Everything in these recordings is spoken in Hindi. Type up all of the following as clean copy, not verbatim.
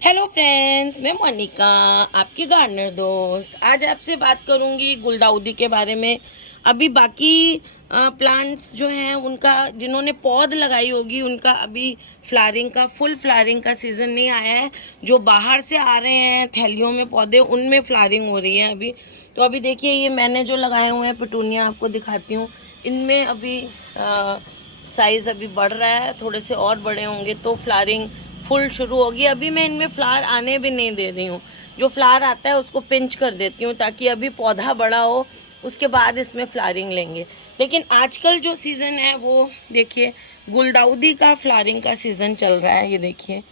हेलो फ्रेंड्स, मैं मोनिका, आपकी गार्डनर दोस्त। आज आपसे बात करूंगी गुलदाउदी के बारे में। अभी बाकी प्लांट्स जो हैं उनका, जिन्होंने पौध लगाई होगी, उनका अभी फुल फ्लावरिंग का सीज़न नहीं आया है। जो बाहर से आ रहे हैं थैलियों में पौधे, उनमें फ्लावरिंग हो रही है अभी। तो अभी देखिए, ये मैंने जो लगाए हुए हैं पिटूनिया, आपको दिखाती हूँ। इनमें अभी साइज़ अभी बढ़ रहा है, थोड़े से और बड़े होंगे तो फ्लावरिंग फुल शुरू होगी। अभी मैं इनमें फ्लावर आने भी नहीं दे रही हूँ। जो फ्लावर आता है उसको पिंच कर देती हूँ, ताकि अभी पौधा बड़ा हो, उसके बाद इसमें फ्लावरिंग लेंगे। लेकिन आजकल जो सीज़न है वो देखिए, गुलदाउदी का फ्लावरिंग का सीज़न चल रहा है। ये देखिए,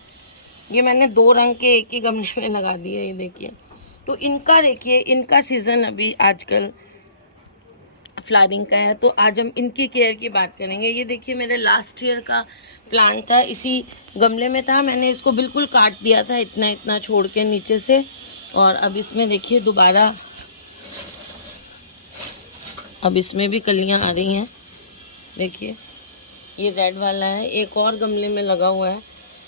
ये मैंने 2 रंग के एक ही गमले में लगा दिए। ये देखिए, तो इनका देखिए, इनका सीज़न अभी आजकल फ्लावरिंग का है। तो आज हम इनकी केयर की बात करेंगे। ये देखिए, मेरे लास्ट ईयर का प्लांट था, इसी गमले में था। मैंने इसको बिल्कुल काट दिया था, इतना इतना छोड़ के नीचे से। और अब इसमें देखिए दोबारा, अब इसमें भी कलियां आ रही हैं। देखिए, ये रेड वाला है, एक और गमले में लगा हुआ है।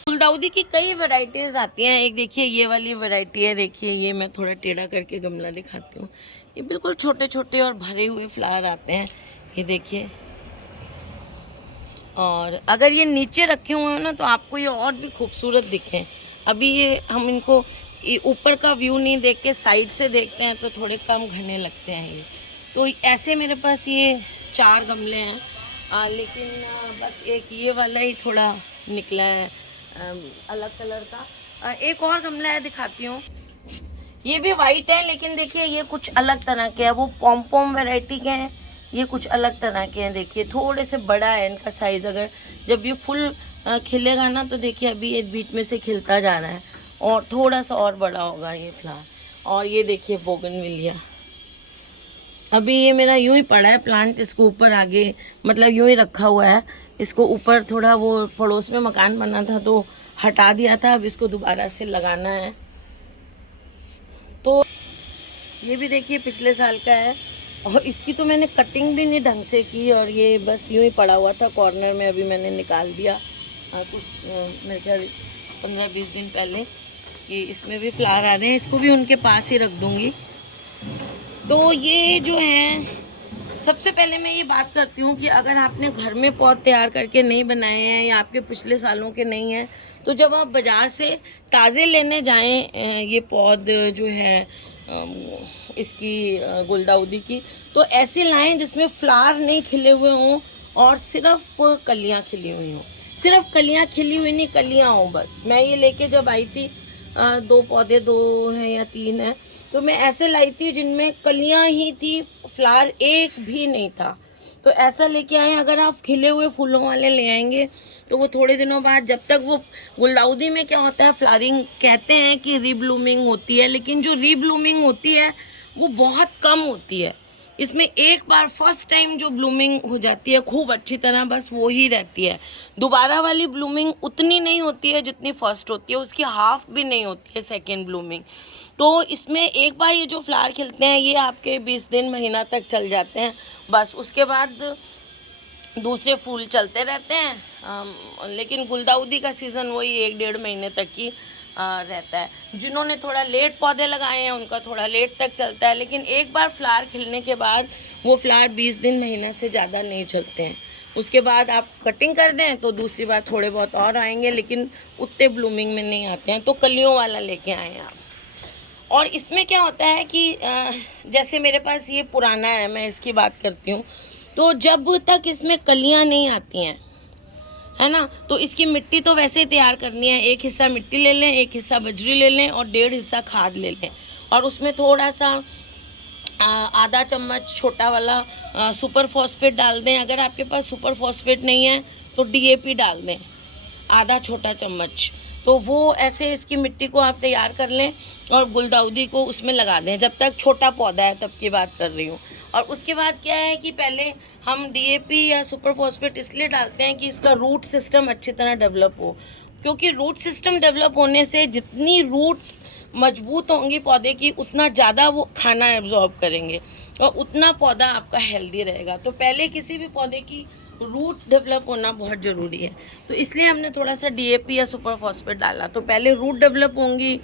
गुलदाउदी की कई वैरायटीज़ आती हैं। एक देखिए, ये वाली वैरायटी है। देखिए, ये मैं थोड़ा टेढ़ा करके गमला दिखाती हूँ। ये बिल्कुल छोटे छोटे और भरे हुए फ्लावर आते हैं। ये देखिए, और अगर ये नीचे रखे हुए हो ना, तो आपको ये और भी खूबसूरत दिखें। अभी ये हम इनको ऊपर का व्यू नहीं देख के साइड से देखते हैं, तो थोड़े कम घने लगते हैं ये। तो ऐसे मेरे पास ये 4 गमले हैं। लेकिन बस एक ये वाला ही थोड़ा निकला है अलग कलर का। एक और गमला है, दिखाती हूँ। ये भी वाइट है, लेकिन देखिए ये कुछ अलग तरह के है। वो पॉम पॉम वैरायटी के हैं, ये कुछ अलग तरह के हैं। देखिए, थोड़े से बड़ा है इनका साइज। अगर जब ये फुल खिलेगा ना, तो देखिए अभी ये बीच में से खिलता जा रहा है, और थोड़ा सा और बड़ा होगा ये फ्लावर। और ये देखिए बोगनविलिया, अभी ये मेरा यूं ही पड़ा है प्लांट। इसको ऊपर आगे, मतलब यूं ही रखा हुआ है। इसको ऊपर थोड़ा, वो पड़ोस में मकान बना था तो हटा दिया था, अब इसको दोबारा से लगाना है। तो ये भी देखिए पिछले साल का है, और इसकी तो मैंने कटिंग भी नहीं ढंग से की, और ये बस यूं ही पड़ा हुआ था कॉर्नर में। अभी मैंने निकाल दिया कुछ मेरे ख्याल 15-20 दिन पहले। ये इसमें भी फ्लावर आ रहे हैं, इसको भी उनके पास ही रख दूँगी। तो ये जो है, सबसे पहले मैं ये बात करती हूँ कि अगर आपने घर में पौध तैयार करके नहीं बनाए हैं, या आपके पिछले सालों के नहीं हैं, तो जब आप बाज़ार से ताज़े लेने जाएं ये पौध जो है इसकी गुलदाउदी की, तो ऐसे लाएं जिसमें फ्लावर नहीं खिले हुए हों, और सिर्फ कलियां खिली हुई हों। सिर्फ कलियां खिली हुई नहीं, कलियां हों बस। मैं ये लेके जब आई थी, 2 पौधे, 2 हैं या 3 हैं, तो मैं ऐसे लाई थी जिनमें कलियां ही थी, फ्लावर एक भी नहीं था। तो ऐसा लेके आए। अगर आप खिले हुए फूलों वाले ले आएंगे, तो वो थोड़े दिनों बाद, जब तक वो, गुलदाउदी में क्या होता है, फ्लावरिंग कहते हैं कि रीब्लूमिंग होती है, लेकिन जो रीब्लूमिंग होती है वो बहुत कम होती है। इसमें एक बार फर्स्ट टाइम जो ब्लूमिंग हो जाती है खूब अच्छी तरह, बस वो ही रहती है। दोबारा वाली ब्लूमिंग उतनी नहीं होती है जितनी फर्स्ट होती है, उसकी हाफ भी नहीं होती है सेकेंड ब्लूमिंग। तो इसमें एक बार ये जो फ्लावर खिलते हैं, ये आपके 20 दिन, महीना तक चल जाते हैं। बस उसके बाद दूसरे फूल चलते रहते हैं। लेकिन गुलदाउदी का सीज़न वही 1-1.5 महीने तक ही रहता है। जिन्होंने थोड़ा लेट पौधे लगाए हैं उनका थोड़ा लेट तक चलता है, लेकिन एक बार फ्लावर खिलने के बाद वो फ्लावर 20 दिन, महीना से ज़्यादा नहीं चलते हैं। उसके बाद आप कटिंग कर दें तो दूसरी बार थोड़े बहुत और आएंगे, लेकिन उतने ब्लूमिंग में नहीं आते हैं। तो कलियों वाला लेके आएँ आप। और इसमें क्या होता है कि जैसे मेरे पास ये पुराना है, मैं इसकी बात करती हूँ। तो जब तक इसमें कलियां नहीं आती हैं, है ना, तो इसकी मिट्टी तो वैसे ही तैयार करनी है। एक हिस्सा मिट्टी ले लें, एक हिस्सा बजरी ले लें, और 1.5 हिस्सा खाद ले लें, और उसमें थोड़ा सा आधा चम्मच छोटा वाला सुपर फॉस्फेट डाल दें। अगर आपके पास सुपर फॉस्फेट नहीं है तो DAP डाल दें, आधा छोटा चम्मच। तो वो ऐसे इसकी मिट्टी को आप तैयार कर लें, और गुलदाउदी को उसमें लगा दें। जब तक छोटा पौधा है तब की बात कर रही हूँ। और उसके बाद क्या है कि पहले हम DAP या सुपर फॉस्फेट इसलिए डालते हैं कि इसका रूट सिस्टम अच्छी तरह डेवलप हो। क्योंकि रूट सिस्टम डेवलप होने से जितनी रूट मजबूत होंगी पौधे की, उतना ज़्यादा वो खाना एब्जॉर्ब करेंगे, और उतना पौधा आपका हेल्दी रहेगा। तो पहले किसी भी पौधे की रूट डेवलप होना बहुत ज़रूरी है। तो इसलिए हमने थोड़ा सा DAP या सुपर फॉस्फेट डाला। तो पहले रूट डेवलप होंगी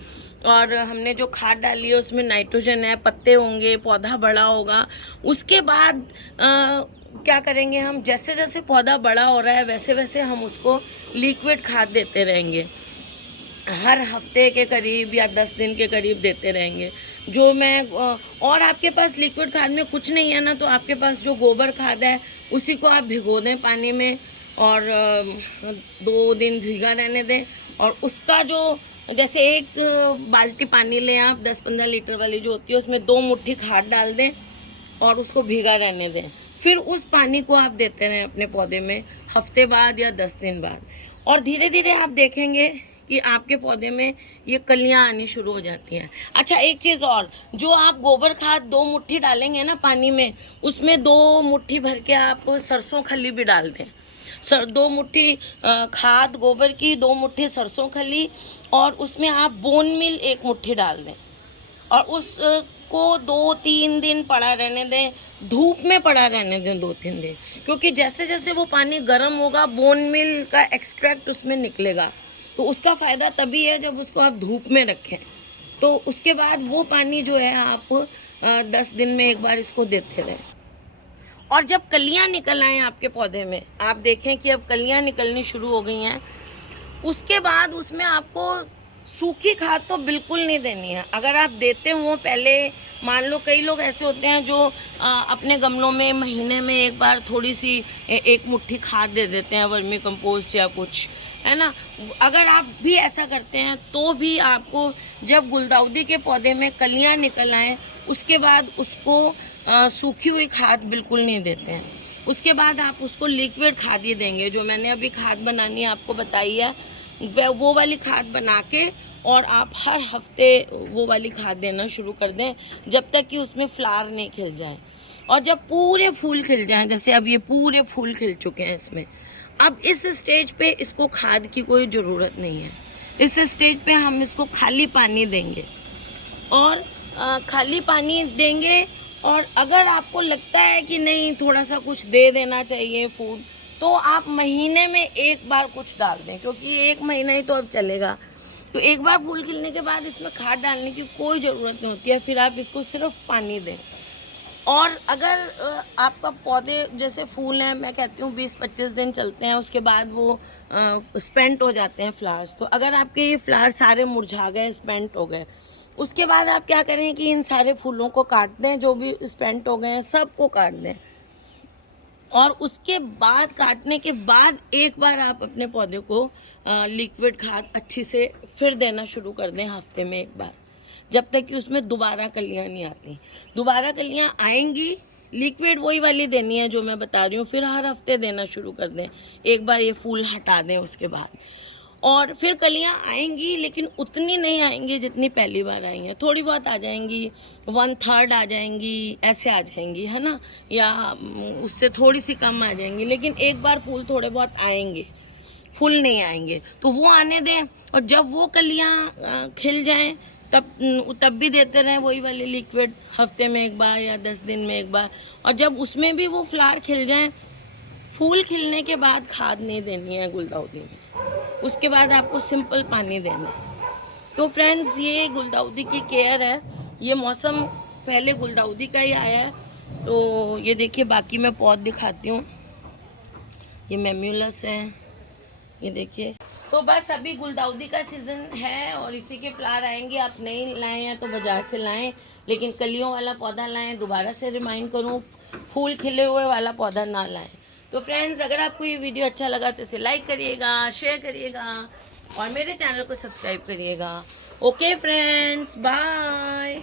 और हमने जो खाद डाली है उसमें नाइट्रोजन है, पत्ते होंगे, पौधा बड़ा होगा। उसके बाद क्या करेंगे हम, जैसे जैसे पौधा बड़ा हो रहा है वैसे वैसे हम उसको लिक्विड खाद देते रहेंगे, हर हफ्ते के करीब या 10 दिन के करीब देते रहेंगे। जो मैं और आपके पास लिक्विड खाद में कुछ नहीं है ना, तो आपके पास जो गोबर खाद है उसी को आप भिगो दें पानी में और 2 दिन भीगा रहने दें। और उसका जो, जैसे एक बाल्टी पानी लें आप 10-15 लीटर वाली जो होती है, उसमें 2 मुट्ठी खाद डाल दें और उसको भीगा रहने दें। फिर उस पानी को आप देते रहें अपने पौधे में हफ्ते बाद या 10 दिन बाद, और धीरे धीरे आप देखेंगे कि आपके पौधे में ये कलियां आनी शुरू हो जाती हैं। अच्छा, एक चीज़ और, जो आप गोबर खाद 2 मुट्ठी डालेंगे ना पानी में, उसमें 2 मुट्ठी भर के आप सरसों खली भी डाल दें। 2 मुट्ठी खाद गोबर की, 2 मुट्ठी सरसों खली, और उसमें आप बोन मिल 1 मुट्ठी डाल दें और उसको 2-3 दिन पड़ा रहने दें, धूप में पड़ा रहने दें 2-3 दिन, क्योंकि जैसे जैसे वो पानी गर्म होगा बोन मिल का एक्सट्रैक्ट उसमें निकलेगा। तो उसका फ़ायदा तभी है जब उसको आप धूप में रखें। तो उसके बाद वो पानी जो है आप 10 दिन में एक बार इसको देते रहें। और जब कलियां निकल आएँ आपके पौधे में, आप देखें कि अब कलियां निकलनी शुरू हो गई हैं, उसके बाद उसमें आपको सूखी खाद तो बिल्कुल नहीं देनी है। अगर आप देते हो पहले, मान लो कई लोग ऐसे होते हैं जो अपने गमलों में महीने में एक बार थोड़ी सी 1 मुट्ठी खाद दे देते हैं, वर्मी कंपोस्ट या कुछ, है ना। अगर आप भी ऐसा करते हैं तो भी आपको जब गुलदाउदी के पौधे में कलियां निकल आएँ उसके बाद उसको सूखी हुई खाद बिल्कुल नहीं देते हैं। उसके बाद आप उसको लिक्विड खाद ही देंगे। जो मैंने अभी खाद बनानी है आपको बताई है, वो वाली खाद बना के और आप हर हफ्ते वो वाली खाद देना शुरू कर दें जब तक कि उसमें फ्लावर नहीं खिल जाए। और जब पूरे फूल खिल जाएं, जैसे अब ये पूरे फूल खिल चुके हैं इसमें, अब इस स्टेज पे इसको खाद की कोई ज़रूरत नहीं है। इस स्टेज पे हम इसको खाली पानी देंगे और खाली पानी देंगे। और अगर आपको लगता है कि नहीं थोड़ा सा कुछ दे देना चाहिए फूड, तो आप महीने में एक बार कुछ डाल दें, क्योंकि 1 महीना ही तो अब चलेगा। तो एक बार फूल खिलने के बाद इसमें खाद डालने की कोई ज़रूरत नहीं होती है, फिर आप इसको सिर्फ पानी दें। और अगर आपका पौधे जैसे फूल हैं, मैं कहती हूँ 20-25 दिन चलते हैं, उसके बाद वो स्पेंट हो जाते हैं फ्लावर्स। तो अगर आपके ये फ्लावर्स सारे मुरझा गए, स्पेंट हो गए, उसके बाद आप क्या करें कि इन सारे फूलों को काट दें, जो भी स्पेंट हो गए हैं सबको काट दें। और उसके बाद, काटने के बाद एक बार आप अपने पौधे को लिक्विड खाद अच्छी से फिर देना शुरू कर दें हफ्ते में एक बार, जब तक कि उसमें दोबारा कलियां नहीं आती। दोबारा कलियां आएंगी, लिक्विड वही वाली देनी है जो मैं बता रही हूँ, फिर हर हफ्ते देना शुरू कर दें। एक बार ये फूल हटा दें उसके बाद, और फिर कलियां आएंगी, लेकिन उतनी नहीं आएंगी जितनी पहली बार आई हैं। थोड़ी बहुत आ जाएंगी, 1/3 आ जाएंगी, ऐसे आ जाएंगी, है ना, या उससे थोड़ी सी कम आ जाएंगी, लेकिन एक बार फूल थोड़े बहुत आएंगे, फुल नहीं आएंगे। तो वो आने दें, और जब वो कलियां खिल जाएं तब भी देते रहें वही वाली लिक्विड, हफ्ते में एक बार या 10 दिन में एक बार। और जब उसमें भी वो फ्लावर खिल जाएं, फूल खिलने के बाद खाद नहीं देनी है गुलदाउदी में, उसके बाद आपको सिंपल पानी देना है। तो फ्रेंड्स, ये गुलदाउदी की केयर है। ये मौसम पहले गुलदाउदी का ही आया है। तो ये देखिए, बाकी मैं पौध दिखाती हूँ। ये मेम्यूलस है, ये देखिए। तो बस अभी गुलदाउदी का सीज़न है और इसी के फ्लावर आएंगे। आप नहीं लाए हैं तो बाज़ार से लाएं, लेकिन कलियों वाला पौधा लाएं। दोबारा से रिमाइंड करूं, फूल खिले हुए वाला पौधा ना लाएं। तो फ्रेंड्स, अगर आपको ये वीडियो अच्छा लगा तो इसे लाइक करिएगा, शेयर करिएगा और मेरे चैनल को सब्सक्राइब करिएगा। Okay friends, bye.